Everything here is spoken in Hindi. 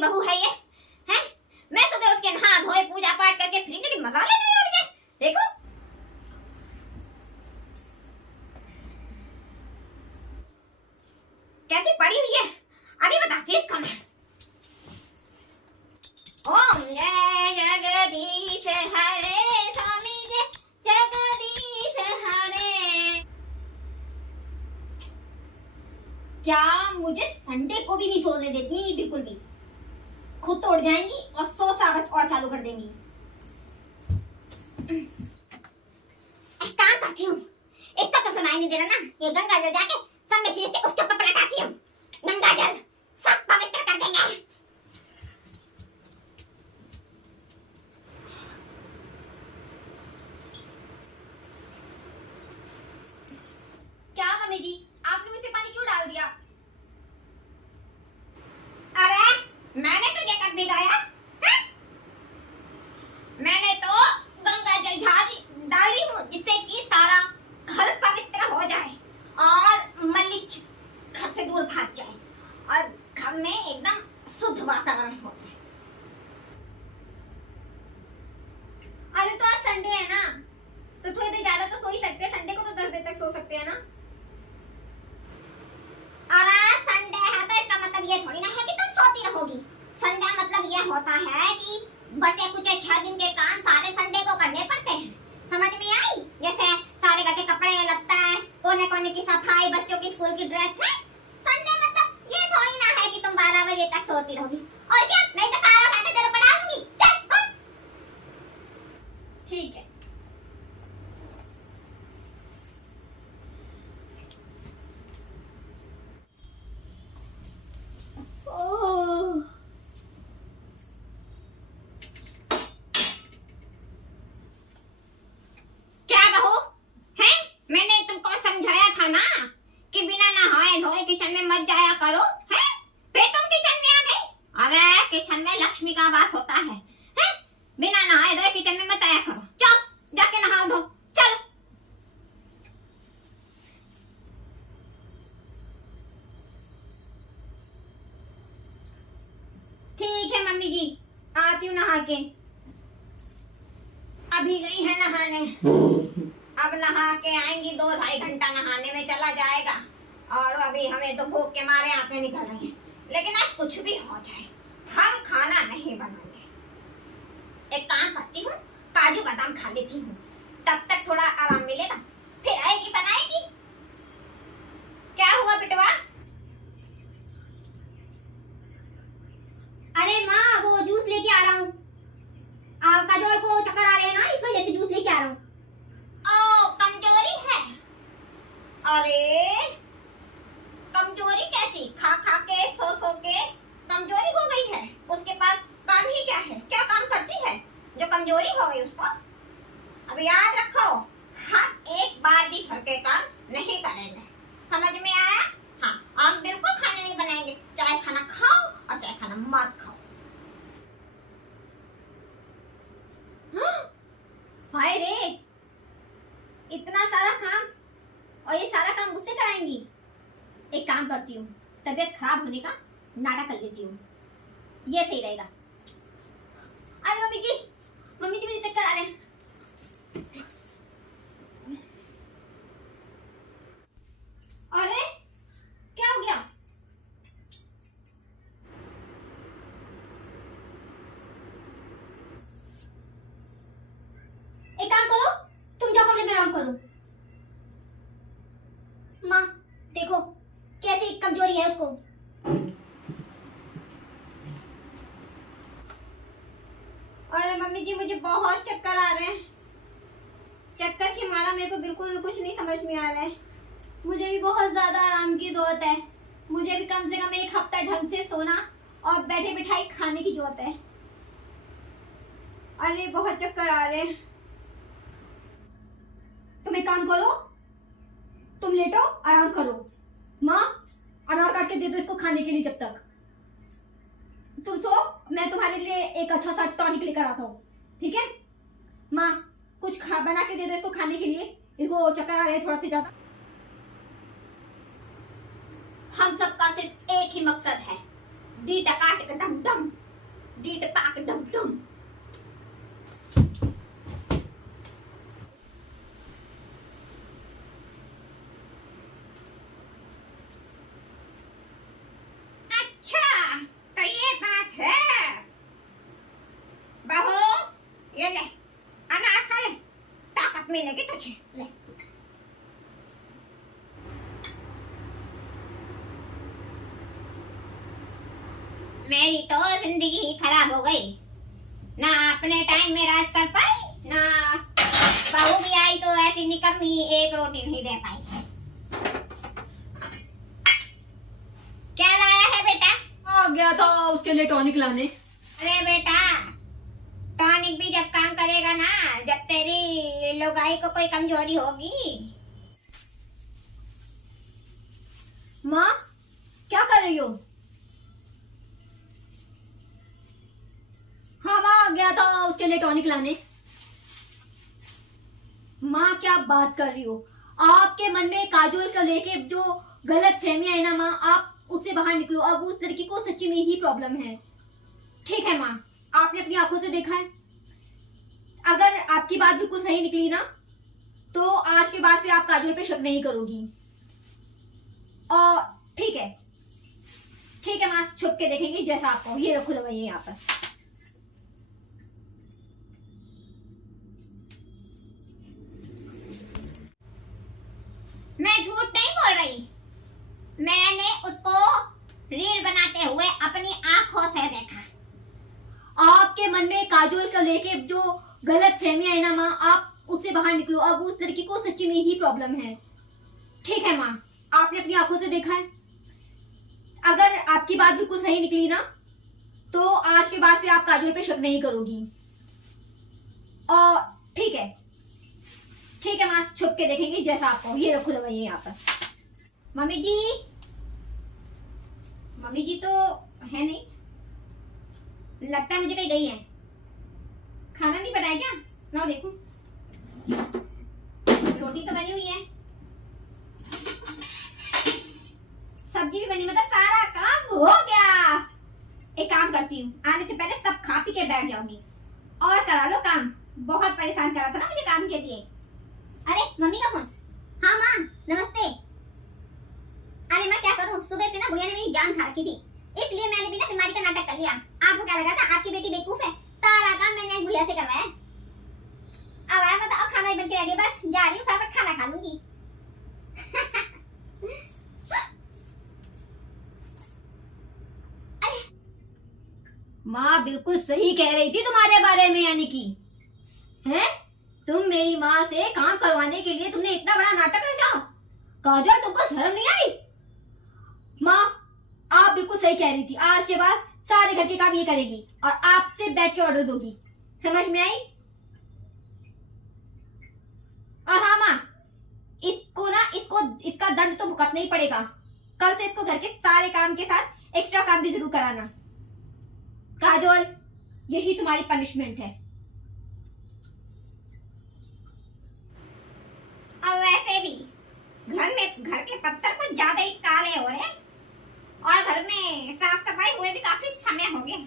बहू है ये? हैं? मैं सुबह उठ के नहा धोए पूजा पाठ करके फ्री, लेकिन मजा ले रही उठ के। देखो कैसी पड़ी हुई है, अभी बताती इसको मैं। ओम जय जगदीश हरे स्वामी जय जगदीश हरे। क्या मुझे संडे को भी नहीं सोने देती बिल्कुल भी, खुद तो उठ जाएंगी और 100 सागत और चालू कर देंगी। एक काम करती हूँ, इसका तो सुनाई नहीं दे रहा ना, ये गंगा जल जाके सब में चीज उसके ऊपर पलटाती हूँ, गंगा जल सब पवित्र कर देंगे। क्या मम्मी जी, आपने मुझ पे पानी क्यों डाल दिया? अरे मैंने तुझे कब भिगाया? मैंने तो गंगा जल डाली हूँ जिससे कि सारा घर पवित्र हो जाए और मलिच घर से दूर भाग जाए और घर में एकदम शुद्ध वातावरण हो जाए। अरे तो आज संडे है ना, तो थोड़ी देर ज्यादा तो सो ही सकते हैं, संडे को तो 10 बजे तक सो सकते हैं ना। अरे संडे है तो इसका मतलब ये थोड़ी ना है कि तुम सोती रहोगी। संडे मतलब ये होता है कि बचे कुछ 6 दिन के काम सारे संडे को करने पड़ते हैं, समझ में आई? जैसे सारे घर के कपड़े लगता है, कोने कोने की सफाई, बच्चों की स्कूल की ड्रेस है। संडे मतलब ये थोड़ी ना है कि तुम 12 बजे तक सोती रहोगी, और क्या, नहीं तो सारा उठा के तेरे ऊपर डाल दूंगी। ठीक है। क्या बहू हैं? मैंने तुमको समझाया था ना कि बिना नहाए धोए किचन में मत जाया करो, हैं? फिर तुम किचन में आ गई। अरे किचन में लक्ष्मी का वास होता है, हैं? बिना नहाए धोए किचन में मत आया करो। चलो जाके नहाओ धो, चलो। ठीक है मम्मी जी, आती हूँ नहा के। अभी गई है नहाने, अब नहा के आएंगी, 2-2.5 घंटा नहाने में चला जाएगा और अभी हमें तो भूख के मारे आंखें निकल रही हैं। लेकिन आज कुछ भी हो जाए हम खाना नहीं बनाएंगे। एक काम करती हूँ, काजू बादाम खा लेती हूँ, तब तक थोड़ा आराम मिलेगा, फिर आएगी बनाएगी। क्या हुआ बिटवा? अरे माँ वो जूस लेके आ रहा हूँ, काजोल को चक्कर आ रहे हैं ना, इस वजह से जूस लेके आ रहा हूँ। ओ कमजोरी है? अरे कमजोरी कैसी? खा खा के सो के कमजोरी हो गई है? उसके पास काम ही क्या है? क्या काम करती है जो कमजोरी हो गई उसको? अब याद रखो, हम एक बार भी घर के काम नहीं करेंगे, समझ में आया? हाँ, हम बिल्कुल खाना नहीं बनाएंगे, चाहे खाना खाओ और चाहे खाना मत खाओ। हाय रे, इतना सारा काम और ये सारा काम मुझसे कराएंगी। एक काम करती हूँ, तबीयत खराब होने का नाटक कर लेती हूँ, ये सही रहेगा। अरे मम्मी जी मुझे चक्कर आ रहे हैं। अरे क्या हो गया? एक काम करो, तुम जाओ कमरे में आराम करो। माँ देखो कैसी कमजोरी है उसको। अरे मम्मी जी मुझे बहुत चक्कर आ रहे हैं, चक्कर की मारा मेरे को बिल्कुल कुछ नहीं समझ में आ रहा है। मुझे भी बहुत ज्यादा आराम की जरूरत है, मुझे भी कम से कम 1 हफ्ता ढंग से सोना और बैठे बिठाई खाने की जरूरत है। अरे बहुत चक्कर आ रहे हैं। तुम एक काम करो, तुम लेटो आराम करो। माँ अनार काट के दे दो इसको खाने के लिए, जब तक तुम सो मैं तुम्हारे लिए एक अच्छा सा टॉनिक लेकर आता हूँ, ठीक है? माँ कुछ बना के दे दो इसको खाने के लिए, इनको चक्कर आ रहे हैं थोड़ा सा ज्यादा। हम सबका सिर्फ एक ही मकसद है, डी टका टक डम डम, डी टपाक डम डम। अच्छा तो ये बात है। बहू ये ले अनार खा ले, ताकत मिलेगी तुझे। ले मेरी तो जिंदगी ही खराब हो गई, ना अपने टाइम में राज कर पाई, ना बहू भी आई तो ऐसी निकम्मी एक रोटी नहीं दे पाई। क्या लाया है बेटा? आ गया था उसके लिए टॉनिक लाने। अरे बेटा टॉनिक भी जब काम करेगा ना, जब तेरी लोगाई को कोई कमजोरी होगी। माँ क्या कर रही हो? हाँ माँ आ गया था उसके लिए टॉनिक लाने। माँ क्या बात कर रही हो? आपके मन में काजोल को लेके जो गलत फहमियां है ना माँ, आप उससे बाहर निकलो। अब उस लड़की को सच्ची में ही प्रॉब्लम है। ठीक है माँ, आपने अपनी आंखों से देखा है। अगर आपकी बात बिल्कुल सही निकली ना, तो आज के बाद फिर आप काजोल पे शक नहीं करोगी। और ठीक है माँ, छुप के देखेंगे जैसा आपको। ये रखो दवाई यहाँ पर। मैं झूठ नहीं बोल रही, मैंने उसको रील बनाते हुए अपनी आंखों से देखा। आपके मन में काजोल को लेके जो गलत फहमियां है ना माँ, आप उससे बाहर निकलो। अब उस लड़की को सच्ची में ही प्रॉब्लम है। ठीक है माँ, आपने अपनी आंखों से देखा है। अगर आपकी बात बिल्कुल सही निकली ना, तो आज के बाद फिर आप काजोल पे शक नहीं करोगी। और ठीक है माँ, छुप के देखेंगे जैसा आपको। ये रखो दवाई यहाँ पर। मम्मी जी तो है नहीं, लगता है मुझे कहीं गई है। खाना नहीं बनाया क्या? लाओ देखो, रोटी तो बनी हुई है, सब्जी भी बनी, मतलब सारा काम हो गया। एक काम करती हूँ, आने से पहले सब खा पी के बैठ जाऊंगी और करा लो काम। बहुत परेशान करा था ना मुझे काम के लिए। अरे मम्मी का फोन। हाँ माँ नमस्ते। अरे मैं क्या करूँ, सुबह से ना बुढ़िया ने मेरी जान खा रखी थी, इसलिए मैंने भी ना बीमारी का नाटक कर लिया। आपको क्या लगा था आपकी बेटी बेवकूफ है? सारा काम मैंने आज बुढ़िया से करवाया। अब आया बताओ, खाना ही बन के रेडी, बस जा रही हूँ फटाफट खाना खा लूंगी। माँ बिल्कुल सही कह रही थी तुम्हारे बारे में, यानी कि है तुम मेरी माँ से काम करवाने के लिए तुमने इतना बड़ा नाटक रचा। काजल तुमको शर्म नहीं आई? माँ आप बिल्कुल सही कह रही थी। आज के बाद सारे घर के काम ये करेगी और आपसे बैठ के ऑर्डर दोगी। समझ में आई? और हाँ माँ, इसको इसका दंड तो भुगतना ही पड़ेगा। कल से इसको घर के सारे काम के साथ एक्स्ट्रा काम भी जरूर कराना। काजोल यही तुम्हारी पनिशमेंट है। और वैसे भी घर के पत्थर कुछ ज्यादा ही काले हो रहे हैं और घर में साफ सफाई हुए भी काफी समय हो गए।